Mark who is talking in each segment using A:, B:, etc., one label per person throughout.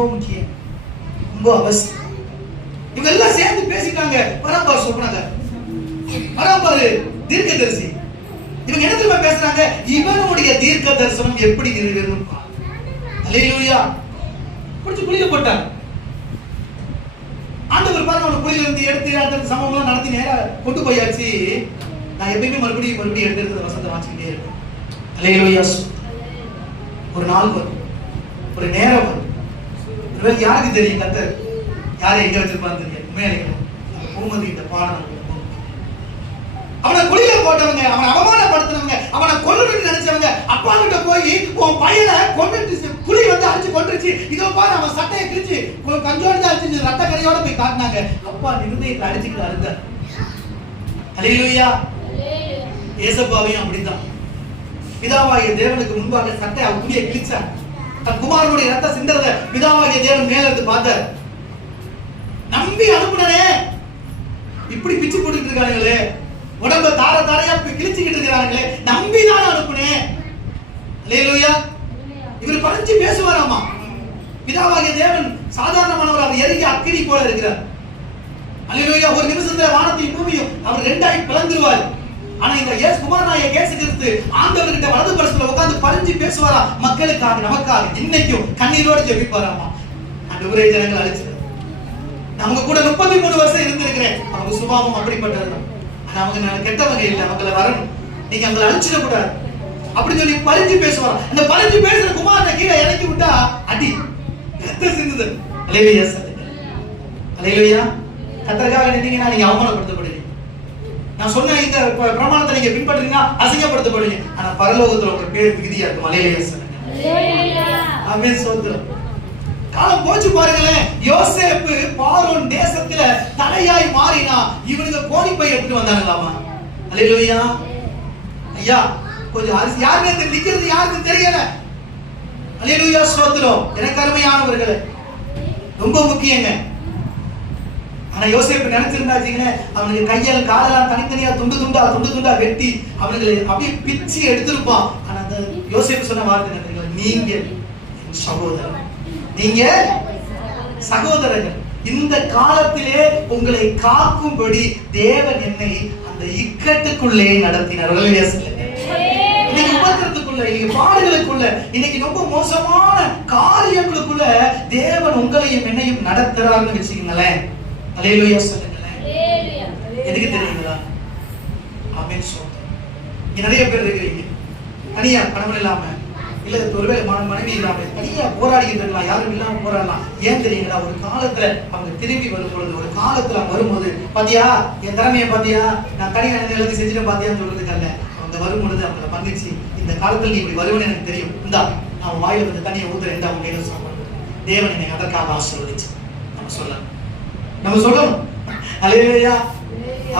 A: ரொம்ப முக்கியம். ரொம்ப அவசியம். இவங்க எல்லாம் சேர்ந்து பேசிட்டாங்க பரம்பார் சொல்றாங்க. பரம்பாரு தீர்க்கதரிசி. இவங்க என்ன தெரியுமா பேசுறாங்க? இவனுடைய தீர்க்க தரிசனம் எப்படி நிறைவேறும் அல்லேலூயா. பிடிச்சு குளிக்க போட்டாங்க. ஆண்டவர் பாருங்க அவனை குளியில இருந்து எடுத்து அந்த சமூகம் நடத்தி நேரா கொண்டு போயாச்சு. நான் எப்பயுமே மறுபடியும் மறுபடியும் எடுத்து எடுத்து வசந்த வாசிக்கிட்டே இருக்கேன் அல்லேலூயா. ஒரு நாள் வரும். ஒரு நேரம் வரும். ஒருவேளை யாருக்கு தெரியும் கத்தர்? யாரை எங்க வச்சிருப்பான்னு தெரியும் உண்மையா அந்த பூமதி இந்த பாடம். அவனை குழியில போட்டவங்க அவனை அவமானப்படுத்தினவங்க அவனை கொல்லணும்னு நினைச்சவங்க அப்பா கிட்ட போய் உன் பையனை கொண்டுட்டு குழி வந்து அடிச்சு கொண்டுருச்சு இதோ பாரு அவன் சட்டையை கிழிச்சு கஞ்சோடு தான் அடிச்சு ரத்த கரையோட போய் காட்டினாங்க. அப்பா நிர்ணயத்தை அடிச்சுக்கிட்டு அழுத அலையிலுயா ஏசப்பாவையும் அப்படித்தான். பிதாவாகிய தேவனுக்கு முன்பாக சட்டை அவன் துணியை கிழிச்சான் தன் குமாரனுடைய ரத்த சிந்தரத பிதாவாகிய தேவன் மேல இருந்து பார்த்தார். நம்பி அனுப்புனனே இப்படி பிச்சு போட்டுட்டு இருக்கானுங்களே. உடம்ப தார தாரையா கிழிச்சுக்கிட்டு இருக்கிறாங்களே நம்பி தான் அனுப்புனேன் அல்லேலூயா. இவர் பறிஞ்சு பேசுவாராமா? பிதாவாகிய தேவன் சாதாரணமானவர் அவர் எரிக்க அக்கினி போல இருக்கிறார். அல்லேலூயா. ஒரு நிமிஷத்துல வானத்தையும் பூமியும் அவர் ரெண்டாய் பிளந்துருவார். ஆனா இந்த இயேசு குமாரனாய இயேசு கிறிஸ்து ஆண்டவர்கிட்ட வலது பரிசுல உட்கார்ந்து பறிஞ்சு பேசுவாரா? மக்களுக்காக நமக்காக. இன்னைக்கும் கண்ணீரோடு ஜெபிப்பாராமா? ஆண்டவரே ஜனங்கள் அழைச்சிரு. அவங்க கூட முப்பத்தி மூணு வருஷம் இருந்திருக்கிறேன். அவங்க சுபாவம் அப்படிப்பட்டதுதான். ஆனா அவங்க நான் கெட்டவங்க இல்லை. அவங்கள வரணும். நீங்க அவங்களை அழிச்சிடக்கூடாது. கூடாது சொல்லி பறிஞ்சு பேசுவாங்க அந்த பறிஞ்சு பேசுற குமாரனை கீழே இறக்கி விட்டா அடி. ரத்த சிந்துது. அலையிலையா சார் அலையிலையா? கத்தருக்காக நின்னீங்கன்னா நீங்க அவமானப்படுத்தப்படுது நான் சொன்ன இந்த பிரமாணத்தை நீங்க பின்பற்றீங்கன்னா அசிங்கப்படுத்தப்படுவீங்க. ஆனா பரலோகத்துல உங்க பேர் விதியா இருக்கும். அலையிலையா சோத்திரம். காலம் போச்சு பாருங்களேன். யோசேப்பு பார்வோன் தேசத்துல தலையாய் மாறினா இவனுங்க கோணிப்பை எடுத்துட்டு வந்தாங்களாமா அல்லேலூயா. ஐயா கொஞ்சம் அரிசி தெரியல நிக்கிறது யாருக்கும் தெரியல. அல்லேலூயா ஸ்தோத்திரம் எனக்கு அருமையானவர்களே ரொம்ப முக்கியங்க. ஆனா யோசிப்பு நினைச்சிருந்தாச்சுங்களே அவனுக்கு கையால் காலெல்லாம் தனித்தனியா துண்டு துண்டா துண்டு துண்டா வெட்டி அவனுக்கு அப்படியே பிச்சு எடுத்திருப்பான். ஆனா அந்த யோசிப்பு சொன்ன வார்த்தை நீங்க சகோதரன் நீங்க சகோதரர்கள் இந்த காலத்திலே உங்களை காக்கும்படி தேவன் என்னை அந்த இக்கட்டுக்குள்ளே நடத்தினார். இன்னைக்கு உபத்திரத்துக்குள்ள இன்னைக்கு பாடுகளுக்குள்ள இன்னைக்கு ரொம்ப மோசமான காரியங்களுக்குள்ள தேவன் உங்களையும் என்னையும் நடத்துறாருன்னு வச்சுக்கீங்களேன். அலையிலுயா சொல்லுங்களேன். எதுக்கு தெரியுங்களா? ஆமென் சொல்றேன். இங்க நிறைய பேர் இருக்கிறீங்க. தனியா கணவன் இல்லாம இல்ல ஒருவேளை மன மனைவி இல்லாம தனியா இருக்கலாம் யாரும் இல்லாம போராடலாம். ஏன் தெரியுங்களா? ஒரு காலத்துல அவங்க திரும்பி வரும் பொழுது ஒரு காலத்துல வரும்போது பாத்தியா? என் திறமைய பாத்தியா? நான் தனியா எல்லாத்தையும் செஞ்சுட்டு பாத்தியான்னு சொல்றதுக்கு அல்ல. அவங்க வரும் பொழுது அவங்கள மன்னிச்சு இந்த காலத்துல நீ இப்படி வருவன்னு எனக்கு தெரியும். இந்தா நான் வாயில வந்து தனியை ஊத்துறேன். இந்த அவங்க தேவன் என்னை அதற்காக ஆசீர்வதிச்சு நம்ம சொல்லலாம். நம்ம சொல்லணும். அலையிலையா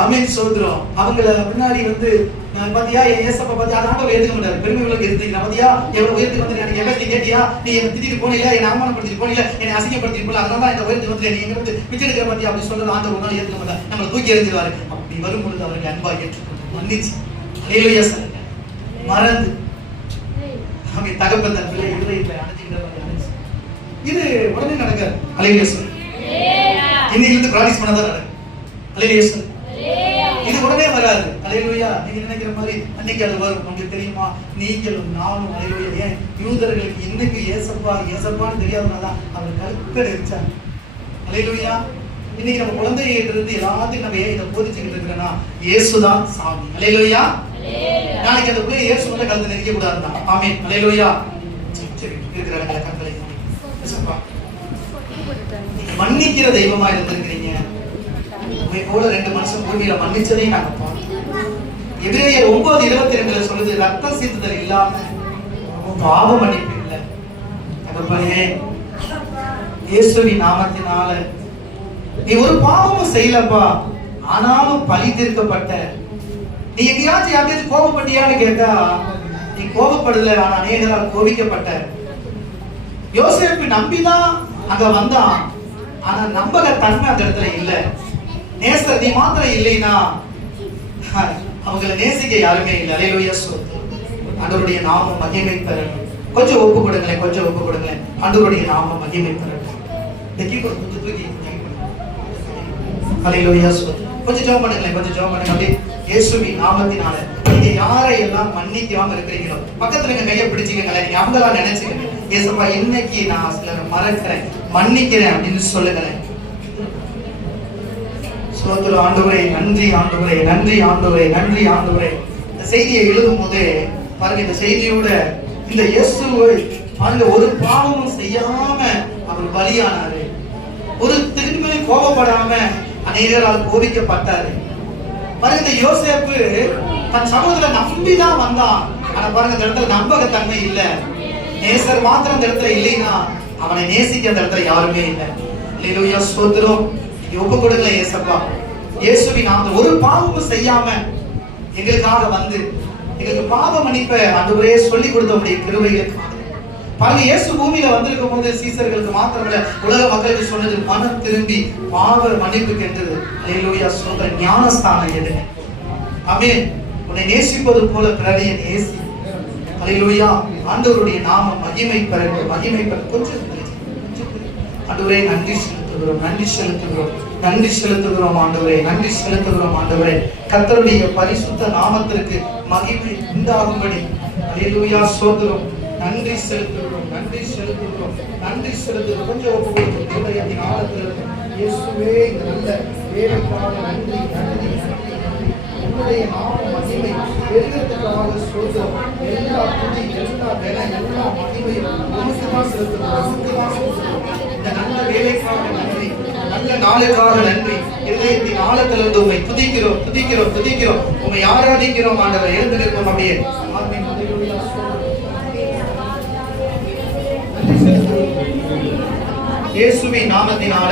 A: ஆமீன் சொல்றோம் அவங்கள முன்னாடி வந்து நான் பாத்தியா என் ஏசப்பா பாத்தியா அதை ஆண்டவர் ஏத்துக்க மாட்டாரு. பெருமை விளக்கு எடுத்துக்கலாம் பாத்தியா? எவ்வளவு உயர்த்து வந்து நீ எவ்வளவு கேட்டியா? நீ என்ன திட்டிட்டு போனீங்க என்னை அவமானப்படுத்திட்டு போனீங்க என்னை அசிங்கப்படுத்திட்டு போல அதனால தான் இந்த உயர்த்து வந்து நீ எங்க வந்து எடுக்கிற பாத்தியா? அப்படி சொல்றது ஆண்டவர் நாள் ஏத்துக்க மாட்டார். நம்மளை தூக்கி எறிஞ்சிருவாரு. அப்படி வரும் பொழுது அவர்கள் அன்பா ஏற்றுக்கொண்டு மன்னிச்சு. அலையிலையா சொல்லுங்க மறந்து. அவங்க தகப்பன் தன் பிள்ளை இருதயத்தை அணைச்சிக்கிட்டு அணைச்சு இது உடனே நடக்காது. அலையிலையா சொல்லுங்க இன்னைக்கு பிராக்டிஸ் பண்ணாதான் நடக்கும். அலையிலையா இது உடனே வராது. அலையிலுயா நீங்க நினைக்கிற மாதிரி அன்னைக்கு அது வரும். உங்களுக்கு தெரியுமா? நீங்களும் நானும் அலையிலுயா ஏன்? யூதர்களுக்கு இன்னைக்கு ஏசப்பா ஏசப்பான்னு தெரியாதனால தான் அவர் கருத்த நெரிச்சாங்க அலையிலுயா இன்னைக்கு நம்ம குழந்தைகிட்ட இருந்து எல்லாத்தையும் நம்ம ஏன் இதை போதிச்சுக்கிட்டு இருக்கிறோம்னா இயேசுதான் சாமி. அலையிலுயா நாளைக்கு அந்த பிள்ளை இயேசு மேல கலந்து நெரிக்க கூடாதுதான் ஆமீன் அலையிலுயா சரி சரி. இருக்கிறவங்களை கண்களை. ஏசப்பா மன்னிக்கிற தெய்வமா இருந்திருக்கிறீங்க. உண்மை போல ரெண்டு மனுஷன் பூமியில மன்னிச்சதையும் நாங்க பார்த்தோம் எபிரேயர் ஒன்பது இருபத்தி ரெண்டுல சொல்லுது ரத்தம் சிந்துதல் இல்லாம பாவ மன்னிப்பு இல்லை. தகப்பனே இயேசுவி நாமத்தினால நீ ஒரு பாவமும் செய்யலப்பா. ஆனாலும் பழி தீர்க்கப்பட்ட நீ எங்கேயாச்சும் யாரையாச்சும் கோபப்பட்டியான்னு கேட்டா நீ கோபப்படல ஆனா அநேகரால் கோபிக்கப்பட்ட. யோசிப்பு நம்பிதான் அங்க வந்தான் ஆனா நம்பக தன்மை அந்த இடத்துல இல்ல. நேச நீ மாத்திரம் இல்லைன்னா அவங்களை நேசிக்க யாருமே இல்லை. அலையிலோயா சொத்து ஆண்டவருடைய நாமம் மகிமை பெறணும் கொஞ்சம் ஒப்பு கொடுங்களேன் கொஞ்சம் ஒப்பு கொடுங்களேன். ஆண்டவருடைய நாம மகிமை பெறட்டும். அலையிலோயா சொத்து கொஞ்சம் ஜோம் கொஞ்சம் பண்ணுங்களேன் கொஞ்சம் ஜோம் பண்ணுங்க. அப்படியே இயேசுவின் நாமத்தினால நீங்க யாரை எல்லாம் மன்னிக்காம இருக்கிறீங்களோ பக்கத்துல நீங்க கையை பிடிச்சிக்கங்களேன். நீங்க அவங்களா நினைச்சுக்கங்க. ஏசப்பா இன்னைக்கு நான் சிலர் மறக்கிறேன். மன்னிக்கிறேன் அப்படின்னு சொல்லுங்களேன். ஸ்தோத்திரம் ஆண்டவரே நன்றி ஆண்டவரே நன்றி ஆண்டவரே நன்றி ஆண்டவரே. இந்த செய்தியை எழுதும் போதே பாருங்க இந்த செய்தியோட இந்த இயேசு பாருங்க ஒரு பாவமும் செய்யாம அவர் பலியானாரு. ஒரு திரும்பி கோபப்படாம அநேகரால் கோபிக்கப்பட்டாரு. பாருங்க இந்த யோசேப்பு தன் சமூகத்துல நம்பிதான் வந்தான். ஆனா பாருங்க இந்த இடத்துல நம்பகத்தன்மை இல்லை. நேசர் மாத்திரம் இந்த இடத்துல இல்லைன்னா அவனை நேசிக்க அந்த இடத்துல யாருமே இல்லை. இல்லையா ஸ்தோத்திரம். இது ஒப்பு கொடுக்கல ஏசப்பா இயேசுவி நாம் ஒரு பாவமும் செய்யாம எங்களுக்காக வந்து எங்களுக்கு பாவ மன்னிப்பை அன்றுவரே சொல்லி கொடுத்தவனுடைய உடைய பாருங்க இயேசு பூமியில வந்திருக்கும் போது சீசர்களுக்கு மாத்திரமல்ல உலக மக்களுக்கு சொன்னது மனம் திரும்பி பாவ மன்னிப்புக்கு என்றது அல்லேலூயா சொல்ற ஞானஸ்தானம் எடுங்க அமேன் உன்னை நேசிப்பது போல பிறரைய நேசி. அலையிலுயா ஆண்டவருடைய நாம மகிமை பெற மகிமை பெற. கொஞ்சம் ஆண்டவரே நன்றி செலுத்துகிறோம் நன்றி செலுத்துகிறோம். நன்றி செலுத்துகிறோம் ஆண்டவரே நன்றி செலுத்துகிறோம் ஆண்டவரே. கத்தருடைய பரிசுத்த நாமத்திற்கு மகிமை உண்டாகும்படி. அலையிலுயா சோதரம் நன்றி செலுத்துகிறோம் நன்றி செலுத்துகிறோம் நன்றி செலுத்துகிறோம். கொஞ்சம் ஒப்பு கொடுத்து இருதயத்தின் ஆழத்தில் இயேசுவே இந்த நல்ல வேலைக்காக நன்றி நன்றி நன்றி. உன்னுடைய நாம மகிமை. பெருகிறதுக்காக சொல்கிறோம் எல்லா எல்லா வேலை எல்லா மகிமையும் உமக்கு தான் இந்த நல்ல வேலைக்காக நன்றி நல்ல நாளுக்காக நன்றி இதயத்தின் உண்மை துதிக்கிறோம் துதிக்கிறோம் துதிக்கிறோம் உண்மை ஆராதிக்கிறோம் ஆண்டவர் அப்படியே ஆமென். இயேசுவின் நாமத்தினால